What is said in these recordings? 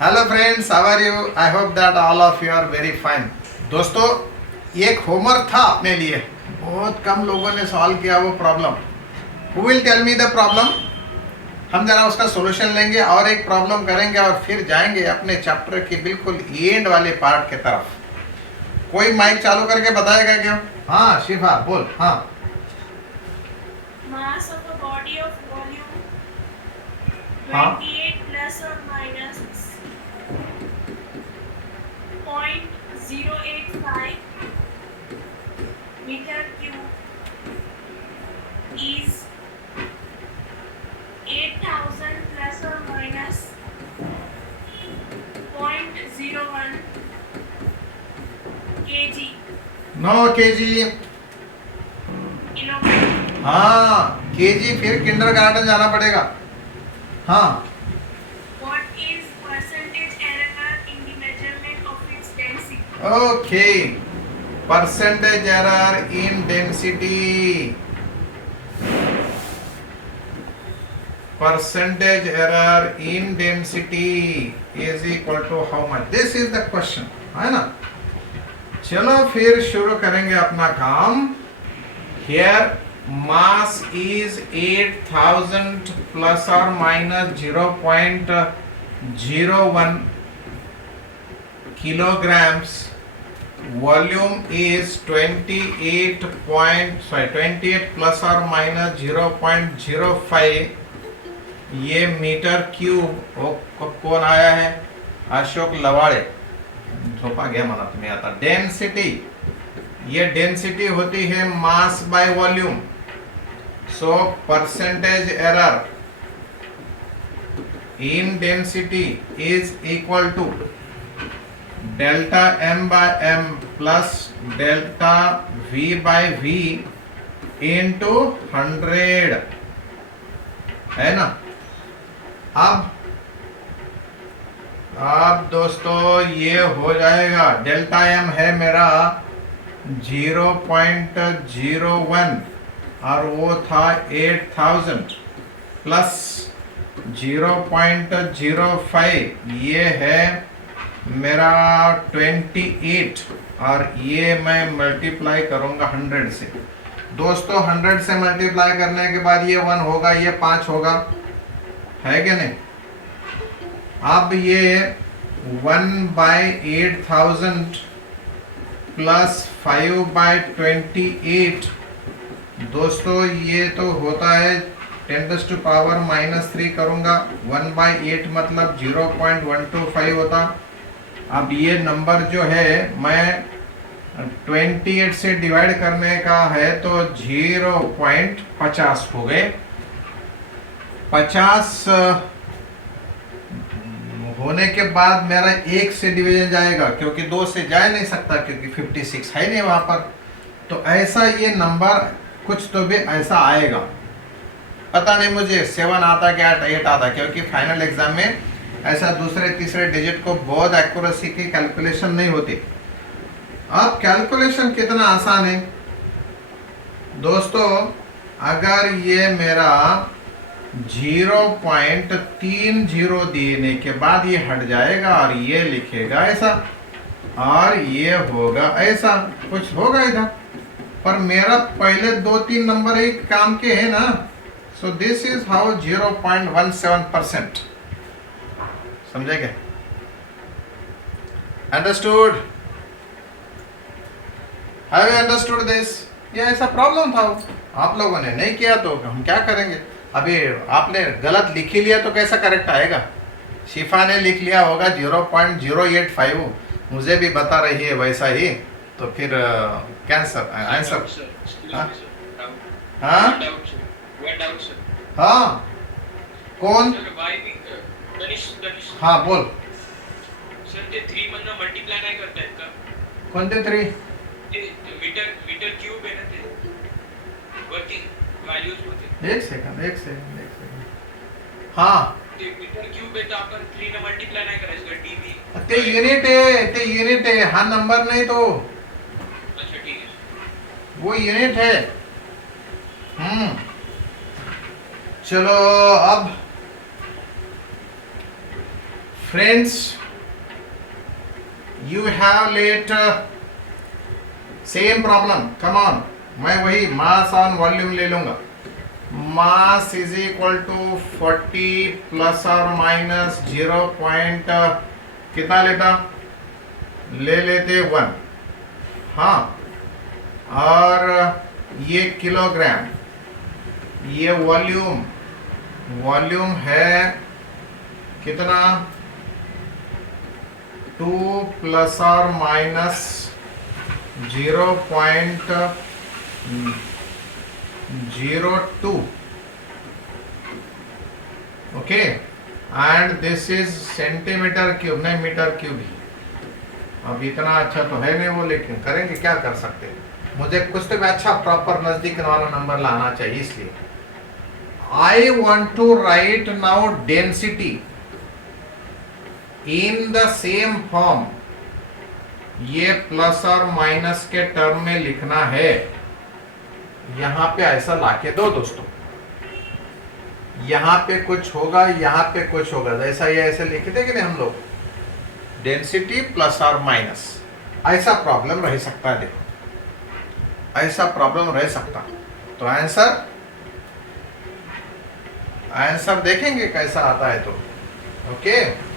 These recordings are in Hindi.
Hello friends, how are you? I hope that all of you are very fine. दोस्तों, एक होमवर्क था अपने लिए। बहुत कम लोगों ने सॉल्व किया वो problem. Who will tell me the problem? हम जरा उसका सॉल्यूशन लेंगे और एक प्रॉब्लम करेंगे और फिर जाएंगे अपने चैप्टर के बिल्कुल एंड वाले पार्ट के तरफ। कोई माइक चालू करके बताएगा क्या? हाँ शिफा बोल। हाँ Mass of a body of volume हाँ 28 plus or minus 0.085 meter cube is 8000 plus or minus 0.01 kg no KG. kilogram. हाँ केजी, फिर किंडरगार्टन जाना पड़ेगा। हाँ What is percentage error in the measurement of its density? Okay, percentage error in density. Percentage error in density is equal to how much? This is the question, है ना। चलो फिर शुरू करेंगे अपना काम। हियर मास इज 8000 प्लस और minus 0.01 kilograms. Volume is 28 plus or minus 0.05 ये मीटर क्यूब। कौन आया है? अशोक लवाड़े। झोपा गया, मना तुम्हें आता। डेंसिटी, ये डेंसिटी होती है mass by volume. So percentage error in density is equal to delta m by m plus delta v by v into 100, है ना। अब दोस्तों ये हो जाएगा, डेल्टा m है मेरा 0.01 और वो था 8000 प्लस 0.05 ये है मेरा 28 और ये मैं मल्टीप्लाई करूंगा 100 से। दोस्तों 100 से मल्टीप्लाई करने के बाद ये 1 होगा, ये 5 होगा, है कि नहीं। अब ये 1/8000 प्लस 5/28 दोस्तों ये तो होता है 10⁻³ करूंगा। 1/8 मतलब 0.125 होता। अब ये नंबर जो है मैं 28 से डिवाइड करने का है तो 0.50 हो गए। 50 होने के बाद मेरा 1 से डिवीजन जाएगा, क्योंकि 2 से जा नहीं सकता, क्योंकि 56 है नहीं वहां पर। तो ऐसा ये नंबर कुछ तो भी ऐसा आएगा। पता नहीं मुझे 7 आता क्या 8 आता, क्योंकि फाइनल एग्जाम में ऐसा दूसरे तीसरे डिजिट को बहुत एक्यूरेसी की कैलकुलेशन नहीं होती। अब कैलकुलेशन कितना आसान है दोस्तों। अगर ये मेरा 0.30 देने के बाद ये हट जाएगा और ये लिखेगा ऐसा और ये होगा ऐसा, कुछ होगा इधर। पर मेरा पहले 2-3 नंबर ही काम के है ना। So this is how 0.17%। समझे क्या? Understood? Have you understood this? ये ऐसा प्रॉब्लम था, आप लोगों ने नहीं किया तो हम क्या करेंगे। अभी आपने गलत लिख ही लिया तो कैसा करेक्ट आएगा। शिफा ने लिख लिया होगा 0.085, मुझे भी बता रही है वैसा ही, तो फिर कैंसर आंसर। हाँ हाँ कौन? हाँ बोल। सर ते 3 मधनं मल्टिप्लाय नाही करता येत का? कोणते 3? ते मीटर क्यूब आहे ना, ते वरती व्हॅल्यूज होते एक सेकंड। हाँ ते मीटर क्यूब आहे तर आपण 3 ने मल्टिप्लाय नाही करायचं का? डीबी ते यूनिट है, हाँ नंबर नहीं तो। अच्छा ठीक है, वो यूनिट है। चलो अब friends, you have let same problem, come on, मैं वही मास ऑन वॉल्यूम ले लूंगा। Mass is equal to 40 plus और माइनस 0 पॉइंट कितना लेता, ले लेते 1, हाँ, और ये किलोग्राम, ये वॉल्यूम, वॉल्यूम है कितना 2 प्लस और minus 0.02, okay, and this is centimetre cube, नहीं मीटर क्यूब ही। अब इतना अच्छा तो है नहीं वो, लेकिन करेंगे, क्या कर सकते हैं, मुझे कुछ तो अच्छा प्रॉपर नजदीक वाला नंबर लाना चाहिए, इसलिए I want to write now density in the same form. ये प्लस और माइनस के टर्म में लिखना है, यहां पे ऐसा लाके दो दोस्तों, यहां पे कुछ होगा, यहां पे कुछ होगा, जैसा ये ऐसे लिखे थे कि नहीं हम लोग, डेंसिटी प्लस और माइनस, ऐसा प्रॉब्लम रह सकता है, देखो ऐसा प्रॉब्लम रह सकता। तो आंसर देखेंगे कैसा आता है, तो ओके।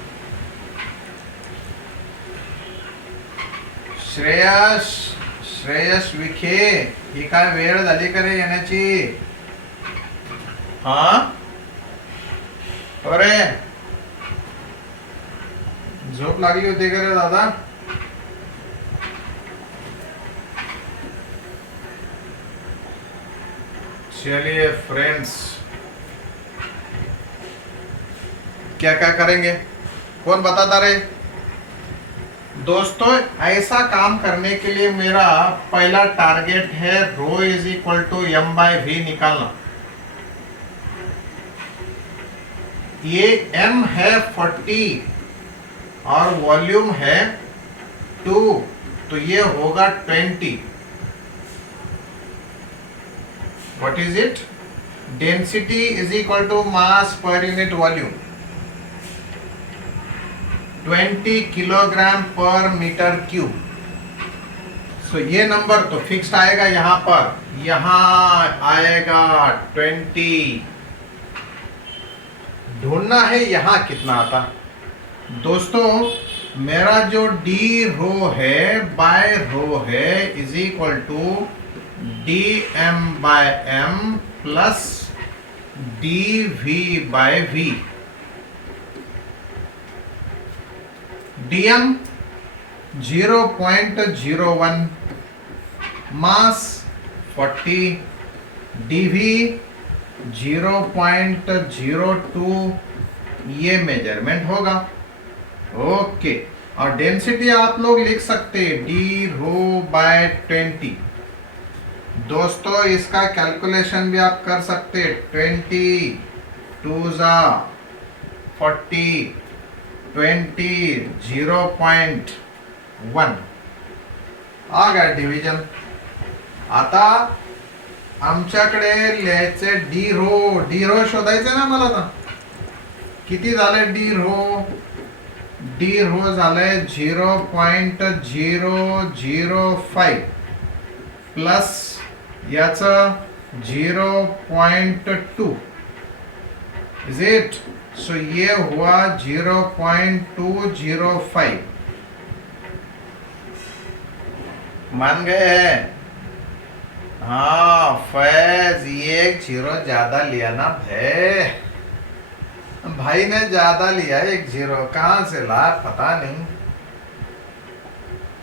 श्रेयस विखे, ही काय वेळ झाली का रे येण्याची, हा, अरे झोप लागली होती का रे दादा? चलिए फ्रेंड्स, क्या क्या करेंगे, कौन बताता रहे दोस्तों। ऐसा काम करने के लिए मेरा पहला टारगेट है rho is equal to m by v निकालना। ये m है 40 और वॉल्यूम है 2, तो ये होगा 20। What is it, density is equal to mass per unit volume, 20 kilogram per metre cube. So ये नंबर तो फिक्स्ड आएगा, यहां पर, यहां आएगा 20। ढूंढना है यहां कितना आता दोस्तों। मेरा जो डी रो है बाय रो है is equal to D M by M plus D V by V. DM 0.01, mass 40, DV 0.02, ये मेजरमेंट होगा, ओके। और डेंसिटी आप लोग लिख सकते हैं डी रो बाय 20। दोस्तों इसका कैलकुलेशन भी आप कर सकते हैं, 20 2 जा 40, 20 0.1 आ गया डिव्हिजन। आता आमच्याकडे लिहायचे डी रो शोधायचं ना मला आता। किती झाले डी रो झाले 0.005 प्लस याचं 0.2 इज इट। सो ये हुआ 0.205। मान गए हैं? हाँ फैज, ये एक 0 ज्यादा लिया ना भाई ने ज्यादा लिया, एक 0 कहां से ला पता नहीं,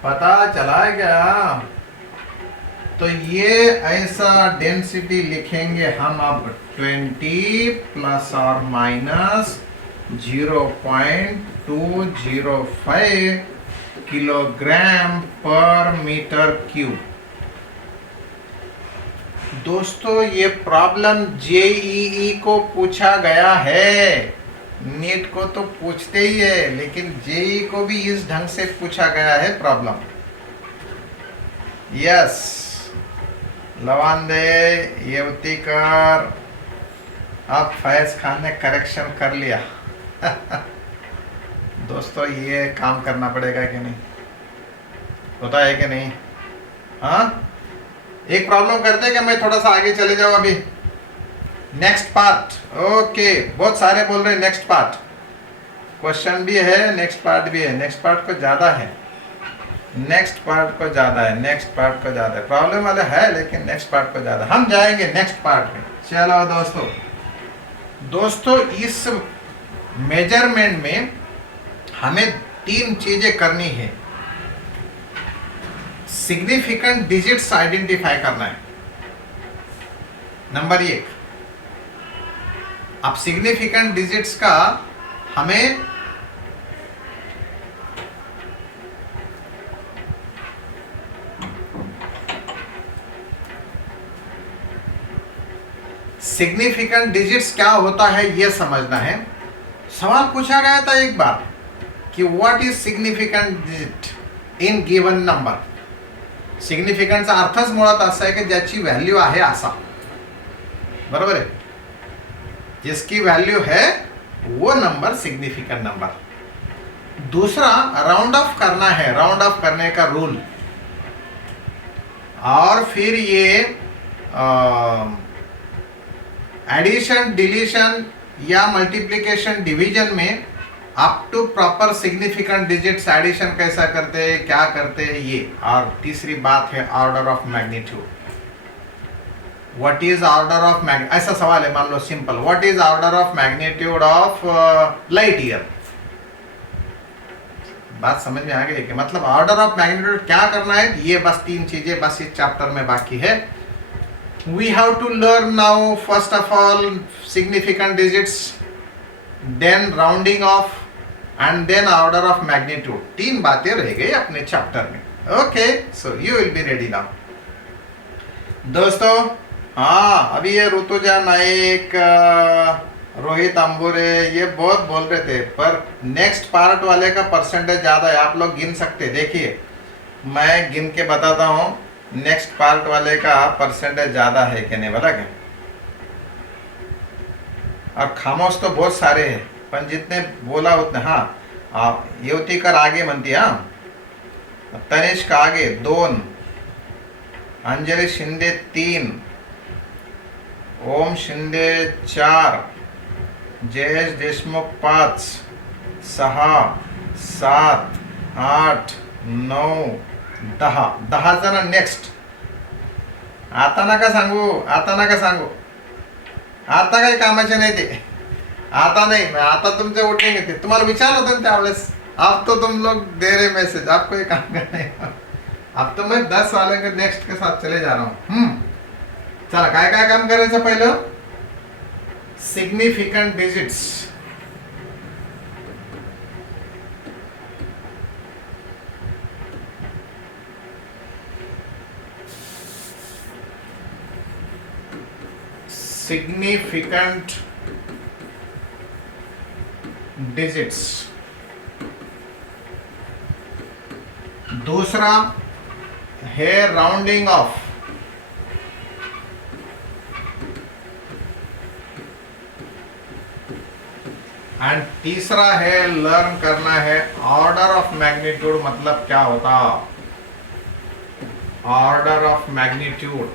पता चला क्या। तो ये ऐसा डेंसिटी लिखेंगे हम अब 20 प्लस और minus 0.205 kilogram per metre cube. दोस्तों ये प्रॉब्लम जेईई को पूछा गया है, नीट को तो पूछते ही है, लेकिन जेईई को भी इस ढंग से पूछा गया है प्रॉब्लम। यस लवांदे येवतीकर, अब फैज खान ने करेक्शन कर लिया दोस्तों ये काम करना पड़ेगा कि नहीं, होता है कि नहीं? हाँ, एक प्रॉब्लम करते हैं कि मैं थोड़ा सा आगे चले जाऊं अभी। नेक्स्ट पार्ट, ओके, बहुत सारे बोल रहे हैं नेक्स्ट पार्ट। क्वेश्चन भी है, नेक्स्ट पार्ट भी है। नेक्स्ट पार्ट को ज्यादा है, नेक्स्ट पार्ट को ज्यादा है, नेक्स्ट पार्ट को ज्यादा है। प्रॉब्लम वाला है लेकिन नेक्स्ट पार्ट को ज्यादा। हम जाएंगे नेक्स्ट पार्ट में। चलो दोस्तों इस मेजरमेंट में हमें 3 चीजें करनी है। सिग्निफिकेंट डिजिट्स आइडेंटिफाई करना है, नंबर 1। अब सिग्निफिकेंट डिजिट्स का हमें सिग्निफिकेंट डिजिट्स क्या होता है यह समझना है। सवाल पूछा गया था एक बार कि what is significant digit in given number. सिग्निफिकंटचा अर्थच मुळात असा आहे की ज्याची व्हॅल्यू आहे असा, बरोबर है? जिसकी वैल्यू है वो नंबर सिग्निफिकेंट नंबर। दूसरा, राउंड ऑफ करना है, राउंड ऑफ करने का रूल। और फिर ये एडिशन, डिलीशन या मल्टीप्लिकेशन, डिवीजन में up to proper significant digits addition कैसा करते हैं, क्या करते हैं ये। और तीसरी बात है order of magnitude. What is order of magnitude, ऐसा सवाल है, मान लो simple, what is order of magnitude of light year. बात समझ में आ गई कि मतलब ऑर्डर ऑफ मैग्नीट्यूड क्या करना है, ये बस 3 चीजें बस इस चैप्टर में बाकी है। We have to learn now first of all significant digits, then rounding off and then order of magnitude. 3 बातें रह गई अपने चैप्टर में। Okay, so you will be ready now दोस्तों। हाँ, अभी ये ऋतुजा नाइक, रोहित अंबुरे ये बहुत बोल रहे थे, पर नेक्स्ट पार्ट वाले का परसेंटेज ज्यादा है। आप लोग गिन सकते, देखिए मैं गिन के बताता हूँ नेक्स्ट पार्ट वाले का परसेंटेज ज्यादा है कि नहीं, बोला क्या? और खामोश तो बहुत सारे हैं, पण जितने बोला उतने। हाँ, युवतीकर आगे म्हणती, हाँ, तनिष्क आगे 2, अंजलि शिंदे 3, ओम शिंदे 4, जयेश देशमुख 5, 6, 7, 8, 9, 10 जण नेक्स्ट। आता नका सांगू, आता नका सांगू, आता काही कामाचे नाही ते, आता नहीं। मैं आता तुमसे उठेंगे थे, तुम्हारा विचार होता है त्यावेळेस। अब तो तुम लोग दे रहे मैसेज, आपको ये काम करना है। अब तो मैं 10 वाले के नेक्स्ट के साथ चले जा रहा हूँ। चला, काय काय काम करायचं पहिलं? Significant digits. Significant digits. दूसरा है राउंडिंग ऑफ। एंड तीसरा है लर्न करना है ऑर्डर ऑफ मैग्नीट्यूड। मतलब क्या होता, ऑर्डर ऑफ मैग्नीट्यूड।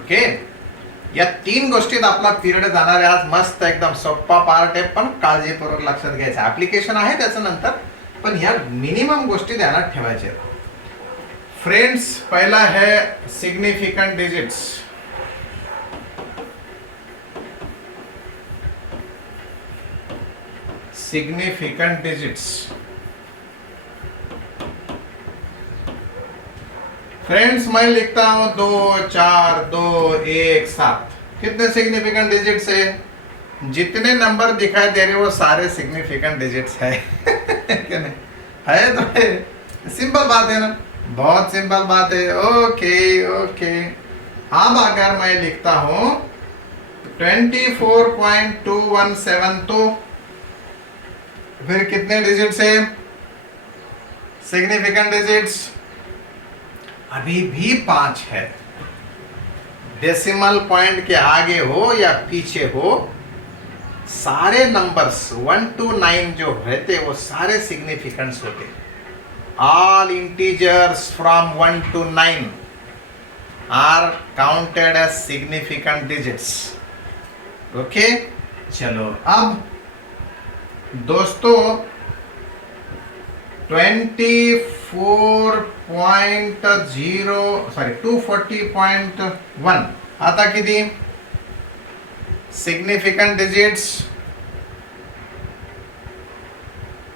ओके, या 3 गोष्टीत आपला पिरियड जाणार आहे आज। मस्त एकदम सोप्पा पार्ट आहे, पण काळजीपूर्वक लक्षात घ्यायचं। ऍप्लिकेशन आहे त्याच्यानंतर, पण ह्या मिनिमम गोष्टी ध्यानात ठेवायच्या। फ्रेंड्स, पहला है significant digits. Significant digits friends, मैं लिखता हूं 2, 4, 2, 1, 7। कितने सिग्निफिकेंट डिजिट्स है? जितने नंबर दिखाई दे रहे वो सारे सिग्निफिकेंट डिजिट्स है कि नहीं? है तो है, सिंपल बात है ना, बहुत सिंपल बात है। ओके ओके, अब अगर मैं लिखता हूं 24.217, तो फिर कितने डिजिट्स है सिग्निफिकेंट डिजिट्स? अभी भी 5 है। डेसिमल पॉइंट के आगे हो या पीछे हो, सारे नंबर्स 1 to 9 जो रहते वो सारे सिग्निफिकेंट्स होते. All integers from 1 to 9 are counted as significant digits. Okay, चलो अब दोस्तों 240.1 आता किती सिग्निफिकेंट डिजिट्स.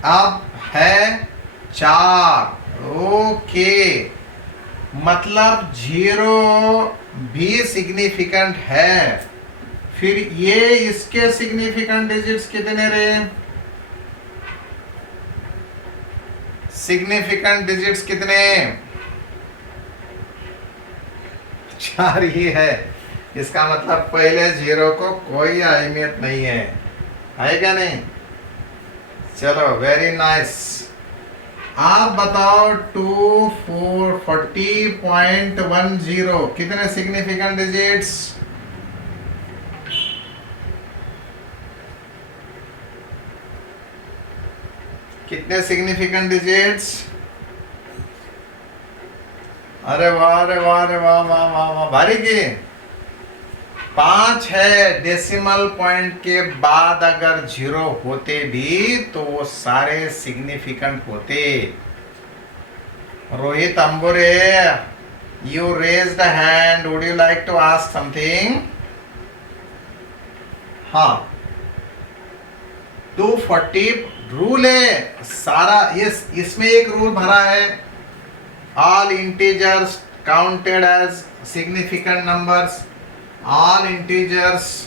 अब है 4. ओके, मतलब 0 भी सिग्निफिकेंट है. फिर ये इसके सिग्निफिकेंट डिजिट्स कितने रहे? सिग्निफिकेंट डिजिट्स कितने? 4 ही है. इसका मतलब पहले 0 को कोई अहमियत नहीं है क्या नहीं? चलो, वेरी नाइस. आप बताओ 240.10 कितने सिग्निफिकेंट डिजिट्स? कितने सिग्निफिकेंट डिजिट्स? अरे वाह, अरे वाह, अरे वाह, वाह वाह वाह, भारी की 5 है. डेसिमल पॉइंट के बाद अगर 0 होते भी तो वो सारे सिग्निफिकेंट होते. Rohit Ambure, you raise the hand. Would you like to ask something? हाँ, 240 रूल है सारा. इसमें एक रूल भरा है, all integers counted as significant numbers. All integers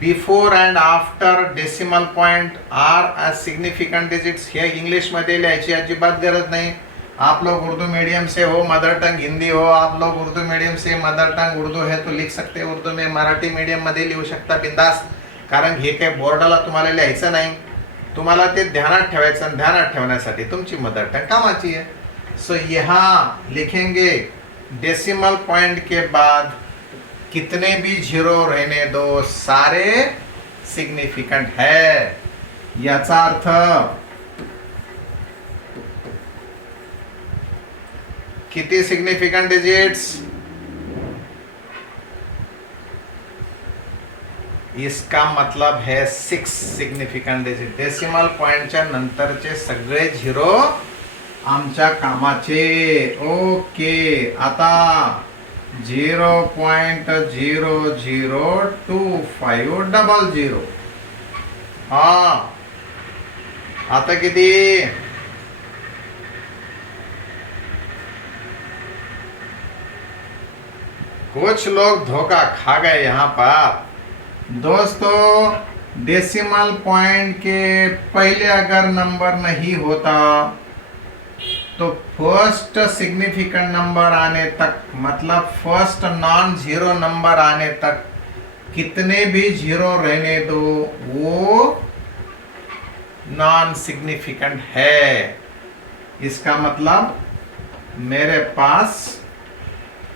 before and after decimal point are as significant digits. हे इंग्लिश मध्ये लिहायची अजिबात गरज नाही. आप लोग उर्दू मीडियम से हो, मदर टंग हिंदी हो, आप लोग उर्दू मीडियम से मदर टंग उर्दू है तो लिख सकते हो उर्दू में. मराठी मीडियम मध्ये लिहू शकता बिंदास, कारण हे काही बोर्डाला तुम्हाला लिहायचं नाही. तुम्हाला ते ध्यानात ठेवायचं. ध्यानात ठेवण्यासाठी तुमची मदर टंग कामाची है. सो यहाँ लिखेंगे डेसिमल पॉइंट के बाद कितने भी 0 रहने दो, सारे सिग्निफिकेंट है. याचा अर्थ किती सिग्निफिकेंट डिजिट्स? इसका मतलब है 6 सिग्निफिकेंट डिजिट. डेसिमल पॉइंटच्या नंतरचे सगळे 0 आमच्या कामाचे. ओके, आता 0.002500. हा, आता किती? कुछ लोग धोखा खा गए यहाँ पर. दोस्तों, डेसिमल पॉइंट के पहले अगर नंबर नहीं होता तो फर्स्ट सिग्निफिकेंट नंबर आने तक, मतलब फर्स्ट नॉन 0 नंबर आने तक कितने भी 0 रहने दो, वो नॉन सिग्निफिकेंट है. इसका मतलब मेरे पास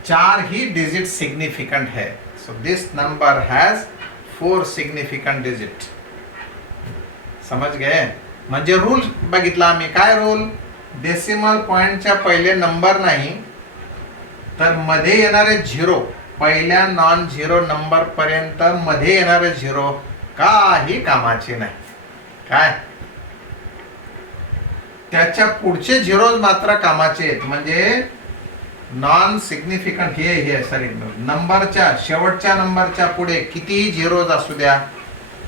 4 ही डिजिट सिग्निफिकेंट है. So this number has 4 significant digit. समझ गए? म्हणजे रूल बघितला आम्ही. काय रूल? डेसिमल पॉइंटच्या पहिले नंबर नाही तर मध्ये येणारे 0, पहिल्या नॉन 0 नंबर पर्यंत मध्ये येणारे 0 काही कामाचे नाही. काय? त्याच्या पुढचे 0 मात्र कामाचे आहेत. म्हणजे नॉन सिग्निफिकंट हे सॉरी नंबरच्या शेवटच्या नंबरच्या पुढे कितीही 0 असू द्या,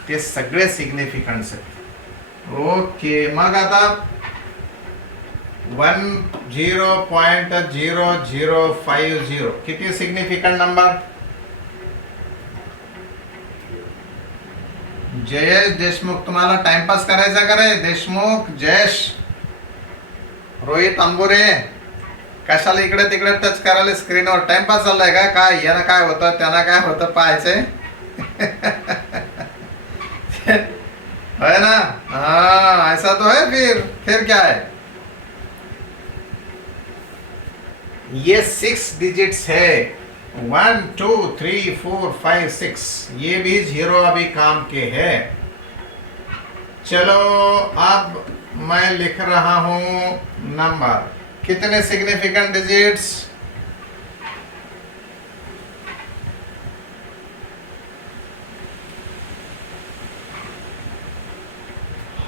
ते सगळे सिग्निफिकंट्स आहेत. ओके, मग आता 10.0050 किती सिग्निफिकंट नंबर? जयेश देशमुख, तुम्हाला टाइमपास करायचा का रे? देशमुख जयेश. रोहित अंबुरे, कशाला इकडे तिकडे टच करायला स्क्रीनवर? टाइमपास चाललाय का? काय यानं काय होतं त्यांना काय होतं पाहायचंय? है ना? हाँ, ऐसा तो है. फिर क्या है? ये 6 डिजिट्स है. 1 2 3 4 5 6 ये भी 0 अभी काम के है। चलो अब मैं लिख रहा हूं नंबर। कितने सिग्निफिकेंट डिजिट्स?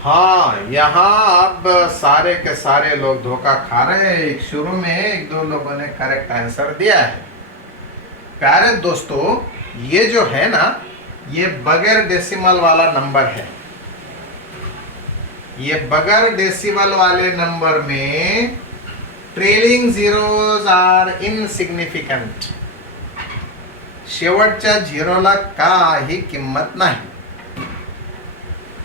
हाँ, यहाँ अब सारे के सारे लोग धोखा खा रहे हैं। एक शुरू में एक दो लोगों ने करेक्ट आंसर दिया है। प्यारे दोस्तों, ये जो है ना, ये बगैर डेसिमल वाला नंबर है। ये बगैर डेसिमल वाले नंबर में ट्रेलिंग झिरोज आर इनसिग्निफिकंट। शेवटच्या झिरोला काही किंमत नाही।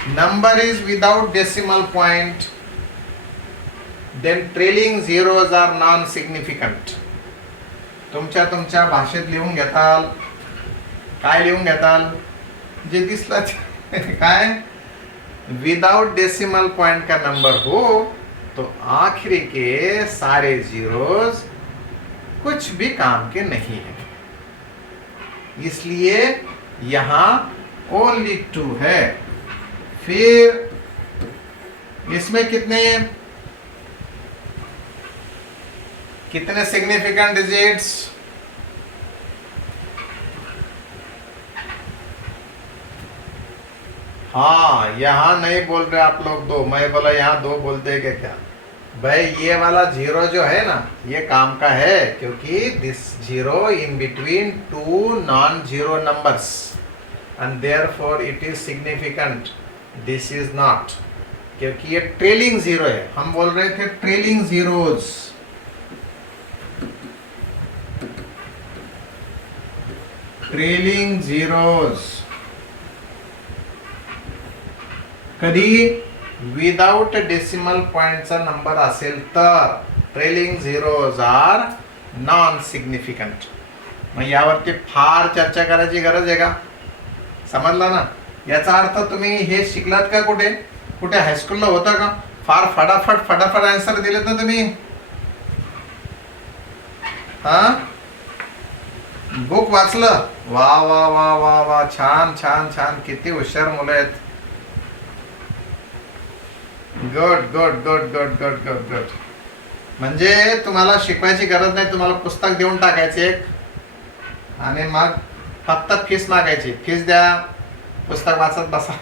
number is without decimal point, then trailing zeros are non-significant. तुमच्या भाषेत लिहून घेताल, काय लिहून घेताल? जे दिसला काय विदाउट डेसिमल पॉइंट का नंबर हो तो आखिरी के सारे जीरोस कुछ भी काम के नहीं है, इसलिए यहां ओनली 2 है। फिर इसमें कितने सिग्निफिकेंट डिजिट्स? हाँ, यहां नहीं बोल रहे आप लोग 2, मैं बोला यहां 2 बोलते हैं क्या? भाई ये वाला 0 जो है ना, ये काम का है, क्योंकि this 0 in between 2 non zero numbers and therefore it is significant. This is not, क्योंकि ये ट्रेलिंग 0 है। हम बोल रहे थे ट्रेलिंग जीरोज। ट्रेलिंग जीरोज कधी विदाउट डेसिमल पॉइंटचा नंबर असेल तर trailing zeros are non significant. मग यावरती फार चर्चा करायची गरज आहे का? समजला ना? याचा अर्थ तुम्ही हे शिकलात का? कुठे हायस्कूलला होता का? फार फटाफट आन्सर दिलेत ना तुम्ही? हा, बुक वाचलं? वा वा वा वा वा, छान छान छान, किती हुशार मुलं आहेत। Good good good good good good good. म्हणजे तुम्हाला शिकवायची गरज नाही, तुम्हाला पुस्तक देऊन टाकायचे एक आणि मग फक्त फीस मागायची, फीस द्या, पुस्तक वाचत बसा।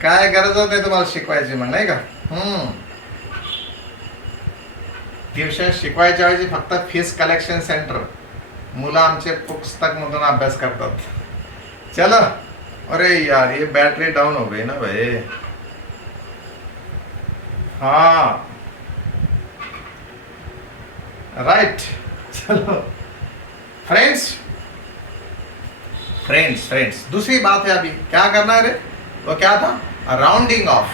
काय गरजच नाही तुम्हाला शिकवायची, मग नाही का? ट्युशन शिकवायच्या ऐवजी फक्त फीस कलेक्शन सेंटर, मुलं आमचे पुस्तक मधून अभ्यास करतात। चलो, अरे यार ये बैटरी डाउन हो गई ना भाई। हाँ राइट, चलो फ्रेंड्स दूसरी बात है। अभी क्या करना है रे? वो क्या था? Rounding off.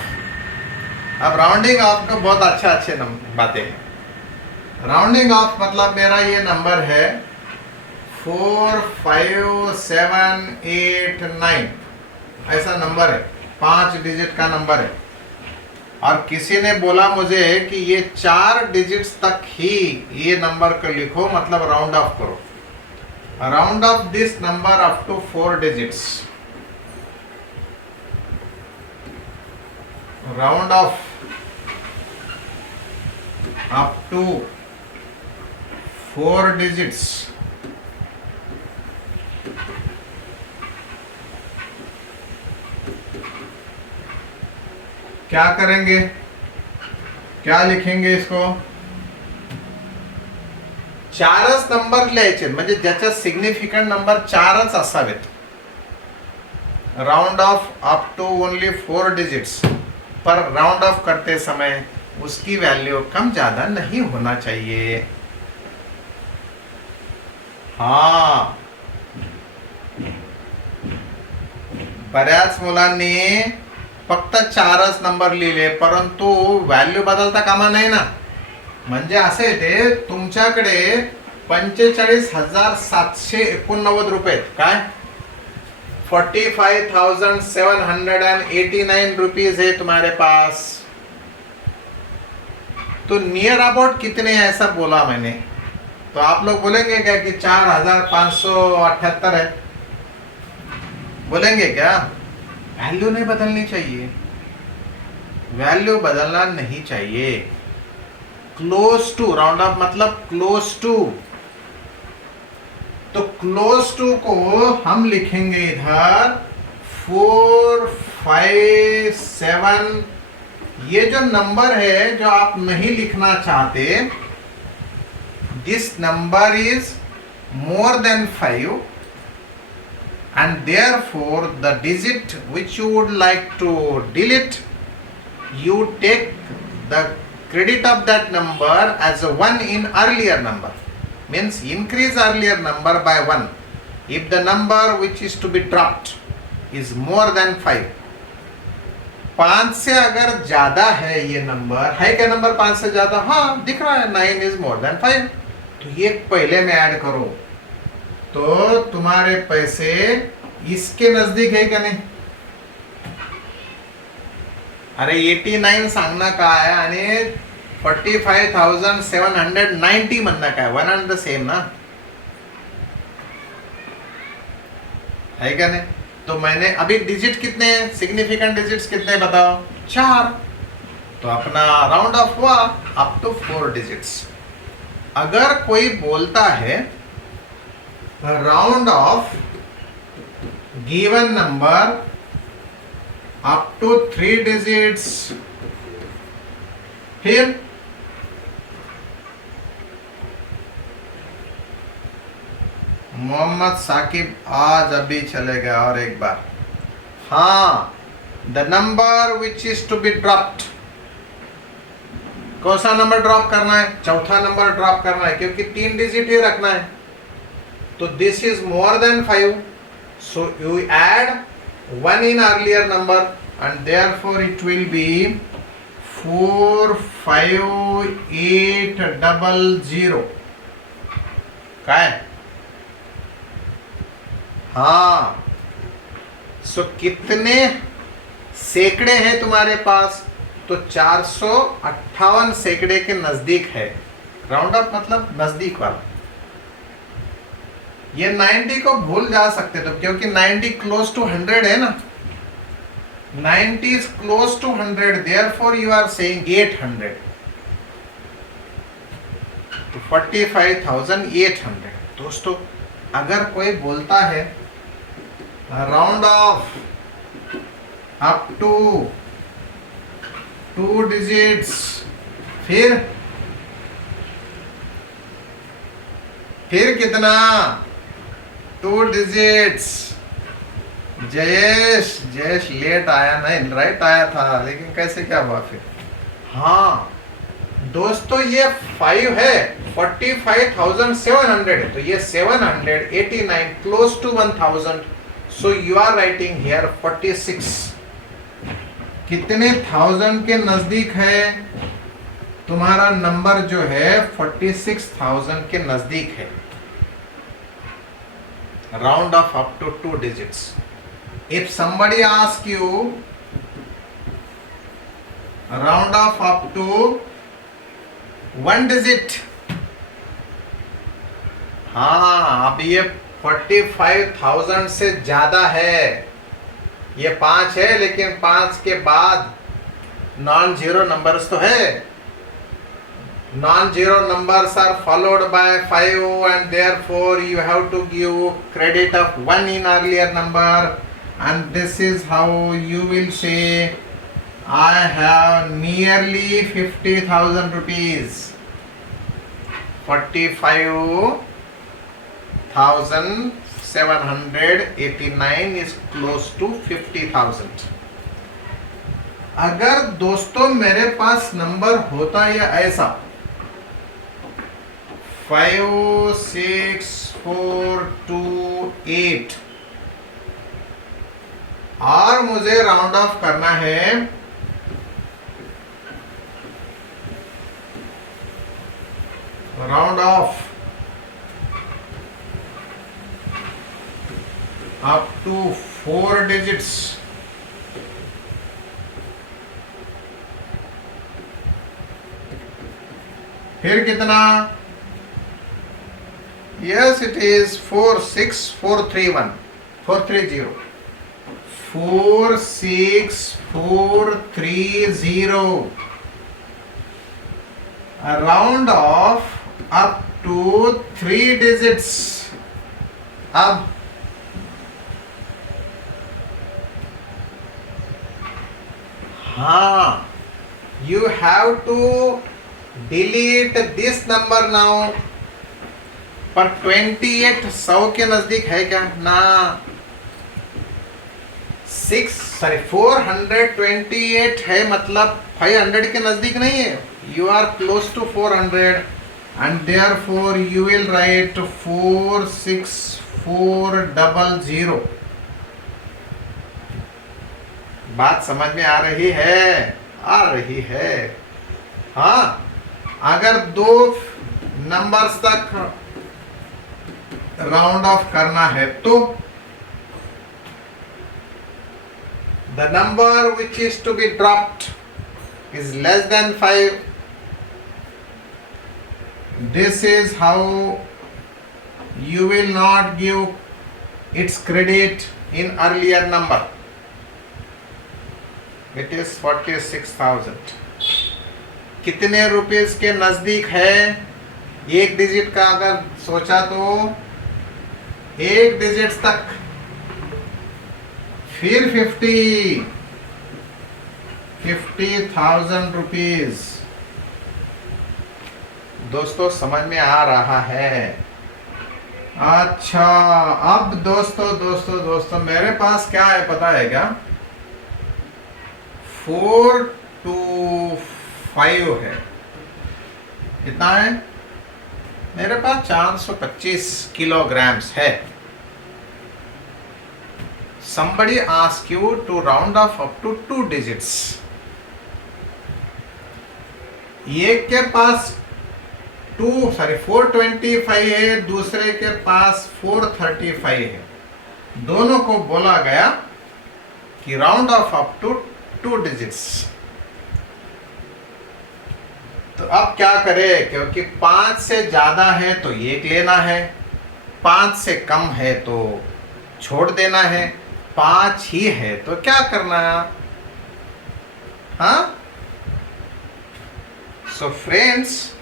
अब राउंडिंग ऑफ का बहुत अच्छे बातें हैं। राउंडिंग ऑफ मतलब मेरा ये नंबर है 4 5 7 8 9, ऐसा नंबर है, 5 डिजिट का नंबर है। और किसी ने बोला मुझे कि ये 4 डिजिट्स तक ही ये नंबर को लिखो, मतलब राउंड ऑफ करो। Round off this number up to 4 digits. Round off up to 4 digits. क्या करेंगे? क्या लिखेंगे इसको? 4च नंबर लिहायचे, म्हणजे ज्याचा सिग्निफिकंट नंबर 4च असावेत। Round off up to only 4 digits, पर राउंड ऑफ करते समय उसकी वैल्यू कम ज्यादा नहीं होना चाहिए। हाँ, बऱ्याच मुलांनी फक्त 4च नंबर लिहिले, परंतु व्हॅल्यू बदलता कामा नाही ना। म्हणजे असे ते तुमच्याकडे 45,789 रुपये, काय 45,789 रुपीज है तुम्हारे पास। तो नियर अबाउट कितने हैं ऐसा बोला मैंने, तो आप लोग बोलेंगे क्या कि 4578 है, बोलेंगे क्या? वैल्यू नहीं बदलनी चाहिए, वैल्यू बदलना नहीं चाहिए। क्लोज टू, राउंड अप मतलब क्लोज टू, तो क्लोज टू को हम लिखेंगे इधर 4, 5, 7। ये जो नंबर है जो आप नहीं लिखना चाहते, this number is more than 5 and therefore the digit which you would like to delete, you take the credit of that number as a 1 in earlier number, means increase earlier number by 1 if the number which is to be dropped is more than 5। 5 से अगर ज्यादा है ये नंबर, है क्या नंबर 5 से ज्यादा? हाँ दिख रहा है, 9 is more than 5, तो ये पहले में ऐड करो, तो तुम्हारे पैसे इसके नजदीक है क्या नहीं? अरे 89 सांगना काय आणि 45,790 म्हणणं काय, वन एंड द सेम ना, है क्या नहीं? तो मैंने अभी डिजिट कितने, सिग्निफिकेंट डिजिट्स कितने बताओ? 4, तो अपना राउंड ऑफ हुआ अप टू 4 डिजिट्स। अगर कोई बोलता है round off given number up to 3 digits, फिर मोहम्मद साकिब आज अभी चले गए और एक बार। हाँ, the number which is to be dropped, कौन सा नंबर ड्रॉप करना है? चौथा नंबर ड्रॉप करना है, क्योंकि 3 डिजिट ही रखना है। तो this is more than 5, so you add 1 in earlier number and therefore it will be 45800। काय? हाँ, सो कितने सैकड़े हैं तुम्हारे पास? तो 458 सैकड़े के नजदीक है। राउंड अप मतलब नजदीक वाला। ये 90 को भूल जा सकते तो, क्योंकि 90 क्लोज टू 100 है ना, 90 is close to 100, therefore you are saying 800, तो 45,800। दोस्तों अगर कोई बोलता है round off up to 2 digits, फिर कितना? 2 डिजिट्स। जयेश लेट आया, नहीं राइट आया था, लेकिन कैसे क्या हुआ फिर? हाँ दोस्तों ये 5 है, 45,700 है, तो ये 789 close to 1000, so you are writing here 46। कितने 1000 के नजदीक है तुम्हारा नंबर जो है? 46,000 के नजदीक है। Round off up to 2 digits। If somebody asks you round off up to 1 digit, हाँ अब ये 45,000 से ज्यादा है, ये 5 है, लेकिन 5 के बाद नॉन जीरो नंबर्स तो है। Non-zero numbers are followed by 5 and therefore you have to give credit of 1 in earlier number, and this is how you will say I have nearly 50,000 rupees. 45,789 is close to 50,000। अगर दोस्तों मेरे पास नंबर होता या ऐसा 5, 6, 4, 2, 8 और मुझे राउंड ऑफ करना है round off up to 4 digits, फिर कितना, yes it is 46430 46430, a round off up to 3 digits. अब हाँ, you have to delete this number now. पर 28 100 के नजदीक है क्या ना, 428 है, मतलब 500 के नजदीक नहीं है. You are close to 400 and therefore you will write 46400. बात समझ में आ रही है, आ रही है. हाँ, अगर दो नंबर्स तक राउंड ऑफ करना है तो the number which is to be dropped is less than 5. This is how you will not give its credit in earlier number. It is 46,000. कितने रुपीस के नजदीक है, एक डिजिट का अगर सोचा तो एक डिजिट तक, फिर 50,000 रुपीज. दोस्तों समझ में आ रहा है? अच्छा, अब दोस्तों मेरे पास क्या है पता है क्या, 425 है. कितना है मेरे पास, 425 किलोग्राम्स है. Somebody ask you to round off up to 2 digits. एक के पास 425 है, दूसरे के पास 435 है. दोनों को बोला गया कि round off up to 2 digits. तो अब क्या करें, क्योंकि 5 से ज्यादा है तो 1 लेना है, 5 से कम है तो छोड़ देना है, 5 ही है तो क्या करना है. हाँ, सो फ्रेंड्स,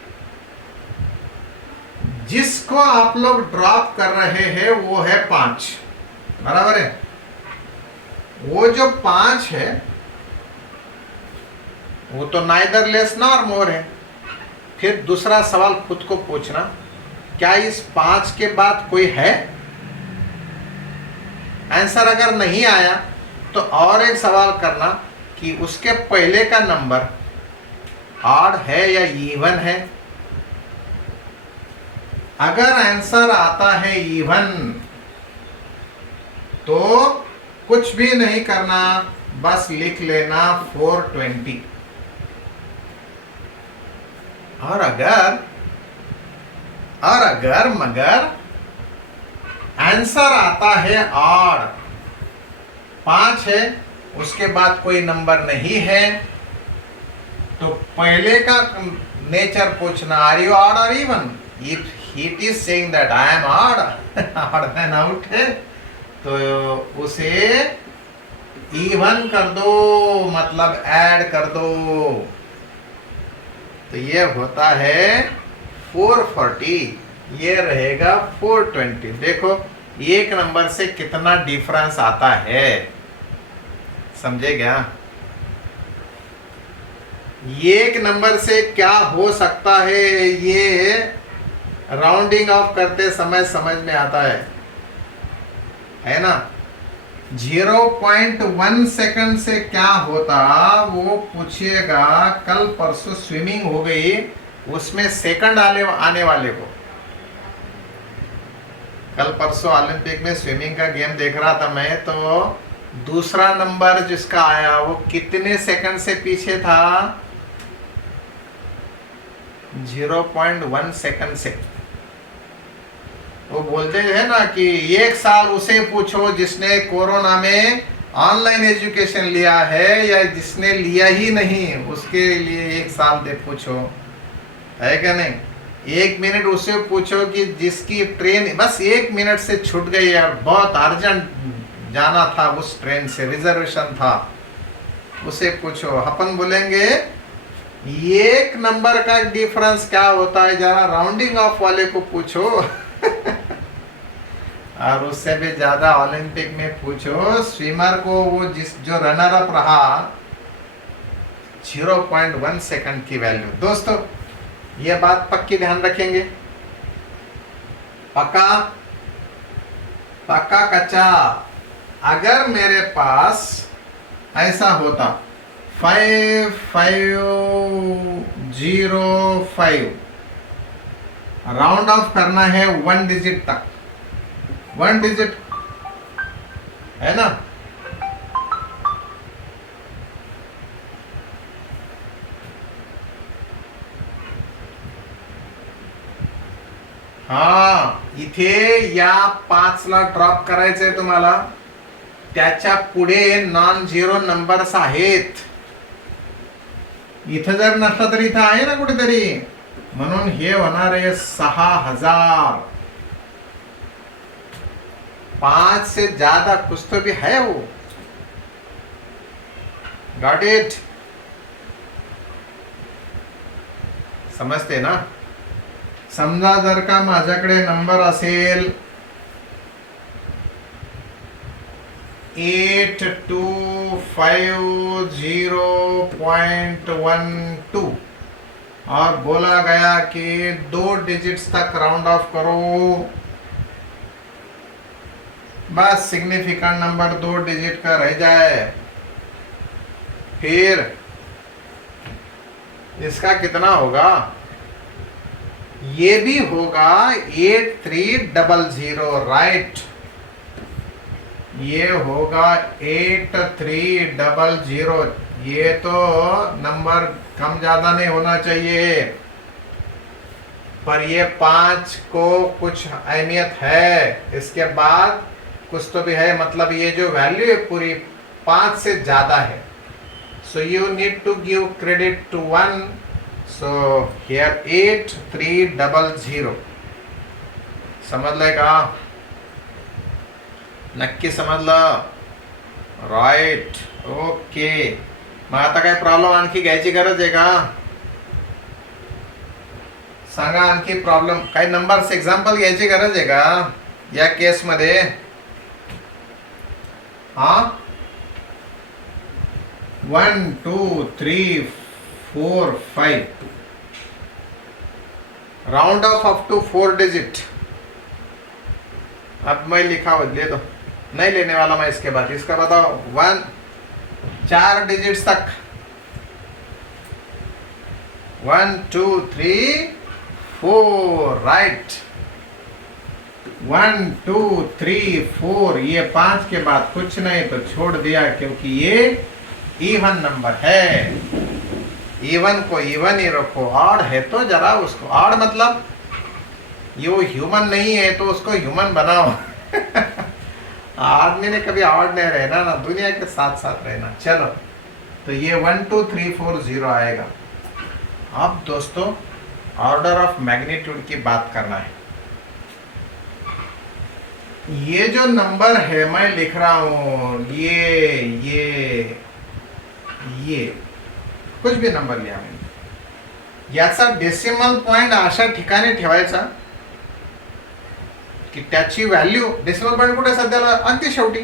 जिसको आप लोग ड्रॉप कर रहे हैं वो है 5, बराबर है. वो जो 5 है वो तो नाइदर लेस नॉर मोर है. फिर दूसरा सवाल खुद को पूछना, क्या इस 5 के बाद कोई है? आंसर अगर नहीं आया तो और एक सवाल करना कि उसके पहले का नंबर ऑड है या इवन है. अगर आंसर आता है इवन तो कुछ भी नहीं करना, बस लिख लेना 420. और अगर मगर आंसर आता है ऑड, 5 है, उसके बाद कोई नंबर नहीं है, तो पहले का नेचर पूछना, आर यू ऑड और even. If it is saying that I am odd, odd then out है, तो उसे इवन कर दो, मतलब ऐड कर दो. तो ये होता है 440, ये रहेगा 420. देखो एक नंबर से कितना डिफरेंस आता है, समझे क्या? एक नंबर से क्या हो सकता है, ये राउंडिंग ऑफ करते समय समझ में आता है ना. 0.1 सेकंड से क्या होता वो पूछिएगा. कल परसों स्विमिंग हो गई, उसमें सेकंड आने वाले को, कल परसों ओलंपिक में स्विमिंग का गेम देख रहा था मैं, तो दूसरा नंबर जिसका आया वो कितने सेकंड से पीछे था, 0.1 सेकंड से. वो बोलते हैं ना कि एक साल उसे पूछो जिसने कोरोना में ऑनलाइन एजुकेशन लिया है, या जिसने लिया ही नहीं उसके लिए एक साल दे पूछो. है क्या नहीं? 1 मिनट उससे पूछो कि जिसकी ट्रेन बस 1 मिनट से छूट गई और बहुत अर्जेंट जाना था, उस ट्रेन से रिजर्वेशन था, उसे पूछो। अपन बोलेंगे 1 नंबर का डिफरेंस क्या होता है, जरा राउंडिंग ऑफ वाले को पूछो। और उससे भी ज्यादा ओलंपिक में पूछो स्विमर को, वो जो रनर अप रहा 0.1 सेकंड की वैल्यू। दोस्तों ये बात पक्की ध्यान रखेंगे, पक्का पक्का कच्चा। अगर मेरे पास ऐसा होता 5505, राउंड ऑफ करना है 1 डिजिट तक, 1 डिजिट है ना। हा, इथे या 5ला ड्रॉप करायचंय तुम्हाला, त्याच्या पुढे नॉन झिरो नंबर्स आहेत। इथं जर नसला तरी इथं आहे ना कुठेतरी, म्हणून हे होणार आहे 6000। 5 से ज्यादा कुछ तो भी है वो। Got it? समजते ना? समजा जर का माझ्याकडे नंबर असेल 8250.12 और बोला गया कि 2 डिजिट्स तक राउंड ऑफ करो, बस सिग्निफिकेंट नंबर 2 डिजिट का रह जाए, फिर इसका कितना होगा? ये भी होगा 8300, राइट। ये होगा 8300। ये तो नंबर कम ज्यादा नहीं होना चाहिए, पर ये 5 को कुछ अहमियत है, इसके बाद कुछ तो भी है, मतलब ये जो वैल्यू है पूरी 5 से ज्यादा है। So you need to give credit to 1। So here 8300 समजलंय का? नक्की समजलं? Right, okay. मग आता काय प्रॉब्लेम आणखी घ्यायची गरज आहे का? सांगा आणखी प्रॉब्लेम, काही नंबर्स एक्झाम्पल घ्यायची गरज आहे का या केस मध्ये? हा, 1 2 3 4 5, round off up to 4 digit. अब मैं लिखा हुआ ले दो, नहीं लेने वाला मैं इसके बाद, इसका बताओ 4 डिजिट्स तक, 1 2 3 4, राइट। 1 2 3 4, ये 5 के बाद कुछ नहीं तो छोड़ दिया, क्योंकि ये इवन नंबर है। इवन को इवन ही रखो, ऑड है तो जरा उसको, ऑड मतलब ये वो ह्यूमन नहीं है तो उसको ह्यूमन बनाओ। आदमी ने कभी ऑड नहीं रहना ना, दुनिया के साथ साथ रहना। चलो, तो ये 1 2 3 4 0 आएगा। अब दोस्तों ऑर्डर ऑफ मैग्नीट्यूड की बात करना है। ये जो नंबर है मैं लिख रहा हूं, ये कुछ भी नंबर लिया मैंने, याचा डेसिमल पॉइंट अशा ठिकाणी ठेवायचा की त्याची व्हॅल्यू, डेसिमल पॉइंट कुठे सध्याला अगदी शेवटी,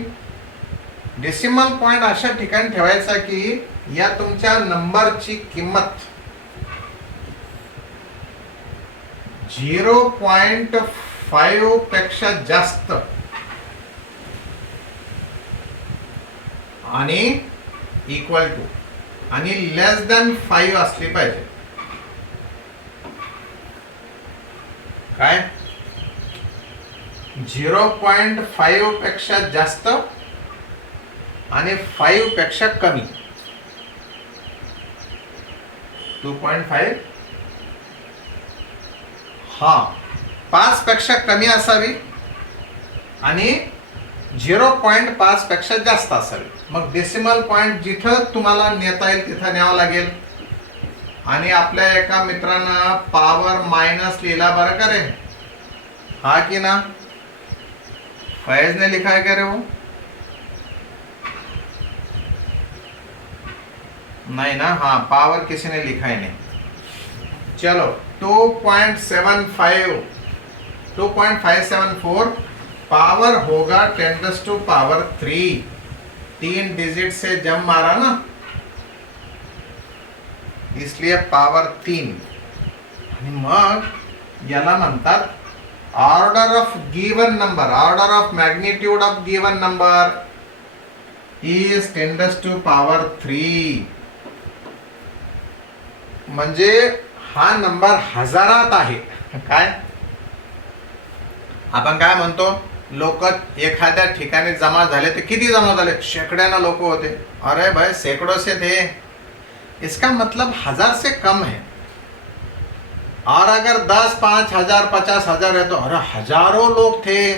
डेसिमल पॉइंट अशा ठिकाणी ठेवायचा की या तुमच्या नंबरची किंमत 0.5 पेक्षा जास्त आणि इक्वल टू आणि लेस दॅन 5 असली पाहिजे। काय? 0.5 पेक्षा जास्त आणि 5 पेक्षा कमी, 2.5, हा 5 पेक्षा कमी असावी आणि 0.5 पेक्षा जास्त असावी। मग डेसिमल पॉइंट जिथं तुम्हाला नेता येईल तिथं न्यावं लागेल। आणि आपल्या एका मित्रानं पॉवर माइनस लिहिला बरं का रे, हा की ना? फैज ने लिखा है क्या रे वो? नहीं ना, हाँ पावर किसी ने लिखा ही नहीं। चलो 2.574 पावर होगा 10⁻³ 3 डिजिट से जम मारा ना, इसलिए पावर 3। आणि मग याला म्हणतात order of given number, order of magnitude of given number is 10⁻³ म्हणजे हा नंबर हजारात आहे। काय आपण काय म्हणतो, लोक एखाद्या ठिकाणी जमा झाले तर किती जमा झाले? शेकड्यानं लोक होते। अरे भाई सैकड़ों से थे, इसका मतलब 1000 से कम है। और अगर 10, 5,000, 50,000 है तो अरे हजारों लोग थे।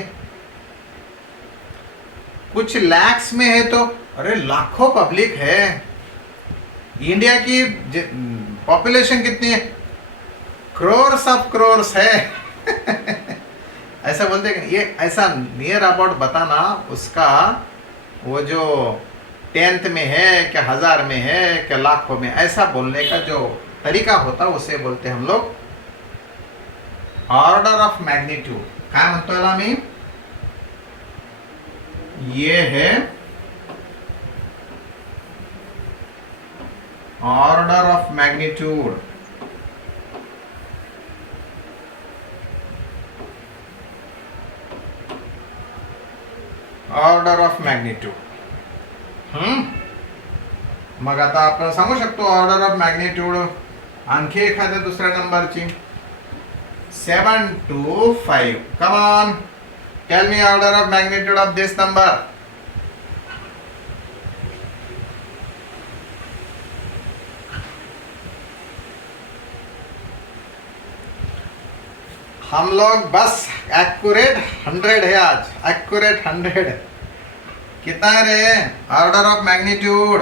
कुछ लैक्स में है तो अरे लाखों पब्लिक है। इंडिया की पॉपुलेशन कितनी है? क्रोर्स ऑफ क्रोर्स है। ऐसा बोलते हैं ये, ऐसा नियर अबाउट बताना उसका, वो जो 10th में है क्या 1000 में है क्या लाखों में, ऐसा बोलने का जो तरीका होता है उसे बोलते हैं हम लोग ऑर्डर ऑफ मैग्नीट्यूड। काय म्हणतो याला मी? ये है order of magnitude. Order of magnitude. मग आता आपण सांगू शकतो ऑर्डर ऑफ मॅग्निट्यूड आणखी एखाद्या दुसऱ्या नंबरची 7 to 5। Come on, tell me order of magnitude of this number. हम लोग बस एक्यूरेट 100 है आज, एक्यूरेट 100। कितना है रे ऑर्डर ऑफ मैग्नीट्यूड?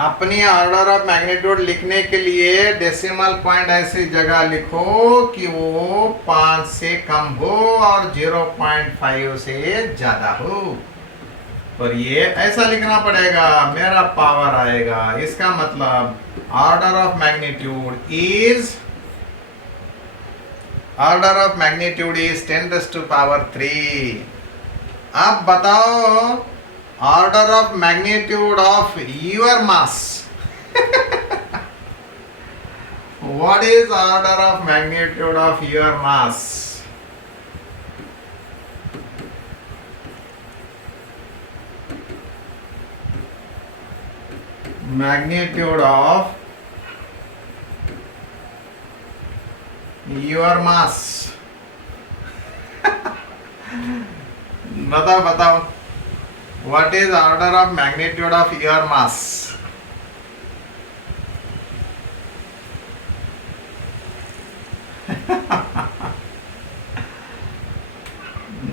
अपनी ऑर्डर ऑफ मैग्नीट्यूड लिखने के लिए डेसिमल पॉइंट ऐसी जगह लिखो कि वो 5 से कम हो और 0.5 से ज्यादा हो। पर ये ऐसा लिखना पड़ेगा, मेरा पावर आएगा। इसका मतलब order of magnitude is, order of magnitude is 10⁻³ अब बताओ order of magnitude of your mass. What is order of magnitude of your mass? Magnitude of your mass. बताओ बताओ, what is order of magnitude of your mass?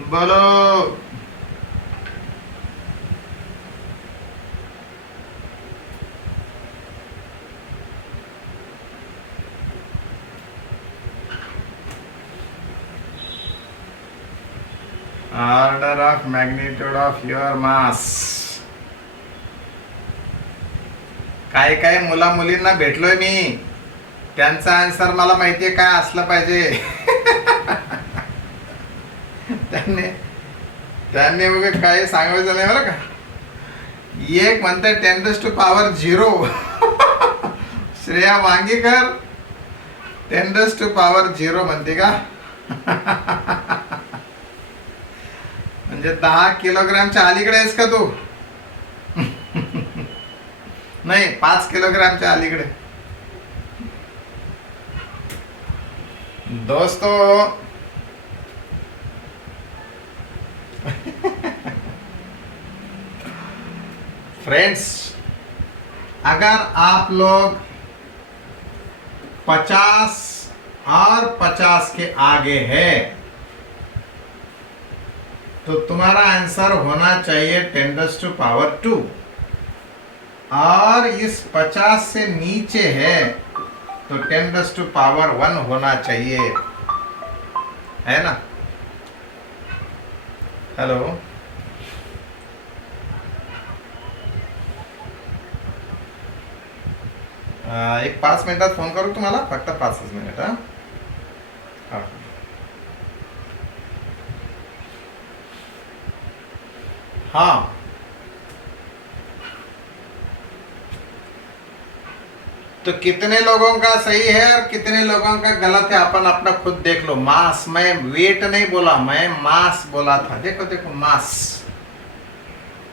बोलो। Order of magnitude of your mass. काय काय मुला मुलींना भेटलोय मी, त्यांचा आन्सर मला माहितीये काय असलं पाहिजे। त्यांनी बघा काय सांगायचं नाही बरं का। एक म्हणते 10⁻�0 श्रेया वांगीकर 10⁻�0 म्हणते का? म्हणजे 10 किलोग्रामच्या अलीकडे आहेस का तू? नाही, 5 किलोग्रामच्या अलीकडे। दोस्तों फ्रेंड्स, अगर आप लोग 50 और 50 के आगे है तो तुम्हारा आंसर होना चाहिए 10⁻²। और इस 50 से नीचे है तो 10⁻1 होना चाहिए, है ना? हेलो, एक 5 मिनिटात फोन करू तुम्हाला, फक्त 5 मिनिट. हा. हाँ, तो कितने लोगों का सही है और कितने लोगों का गलत है अपन अपना खुद देख लो. मास, मैं वेट नहीं बोला, मैं मास बोला था. देखो देखो मास,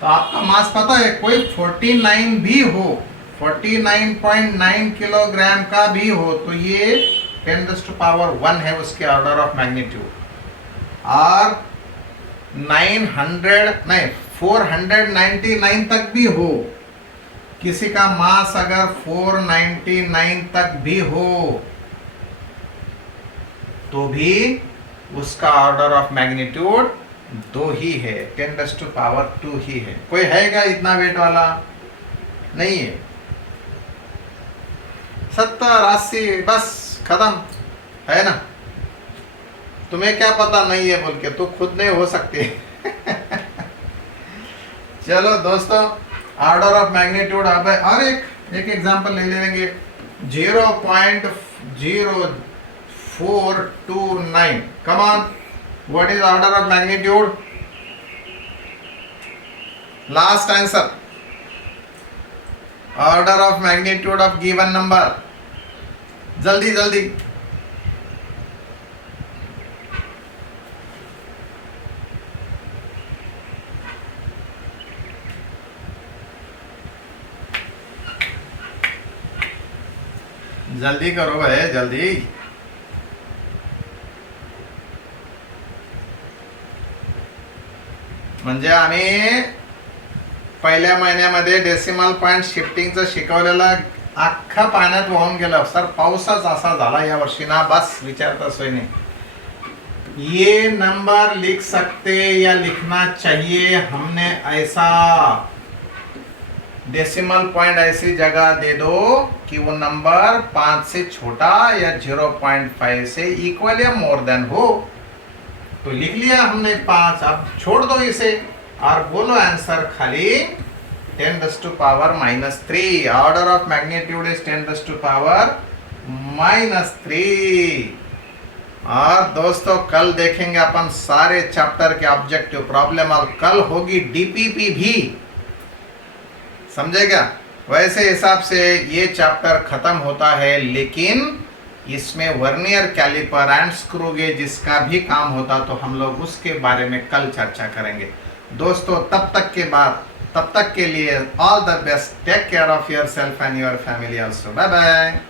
तो आपका मास पता है, कोई 49 भी हो, 49.9 किलोग्राम का भी हो तो ये 10⁻1 है उसके ऑर्डर ऑफ मैग्नीट्यूड. और 499 तक भी हो, किसी का मास अगर 499 तक भी हो तो भी उसका ऑर्डर ऑफ मैग्नीट्यूड 2 ही है, 10⁻2 ही है. कोई हैगा इतना वेट वाला? नहीं है. 70 80 बस खत्म, है ना? तुम्हें क्या पता नहीं है बोल के, तो खुद नहीं हो सकते. चलो दोस्तों, ऑर्डर ऑफ मैग्नीट्यूड. अब और एक एग्जांपल ले लेंगे. 0.0429. Come on, what is order of magnitude? Last answer. Order of magnitude of given number. जल्दी जल्दी. जल्दी करो भाई, जल्दी. म्हणजे आम्ही पहिल्या महिन्यामध्ये डेसिमल पॉइंट शिफ्टिंगचं शिकवलेलं अख्खा पाण्यात वाहून गेलं. सर पाऊसच असा झाला या वर्षी ना, बस विचारता सोय नाही. ये नंबर लिख सकते या लिखना चाहिए, हमने ऐसा डेसिमल पॉइंट ऐसी जगह दे दो कि वो नंबर 5 से छोटा या 0.5 से इक्वल या मोर देन हो. तो लिख लिया हमने 5. अब छोड़ दो इसे और बोलो आंसर खाली 10⁻³ ऑर्डर ऑफ मैग्नीट्यूड इज 10⁻³ और दोस्तों कल देखेंगे अपन सारे चैप्टर के ऑब्जेक्टिव प्रॉब्लम और कल होगी डीपीपी भी, समझेगा? वैसे हिसाब से ये चैप्टर खत्म होता है, लेकिन इसमें vernier caliper and screw gauge जिसका भी काम होता तो हम लोग उसके बारे में कल चर्चा करेंगे. दोस्तों तब तक के लिए all the best. Take care of yourself and your family also. Bye bye.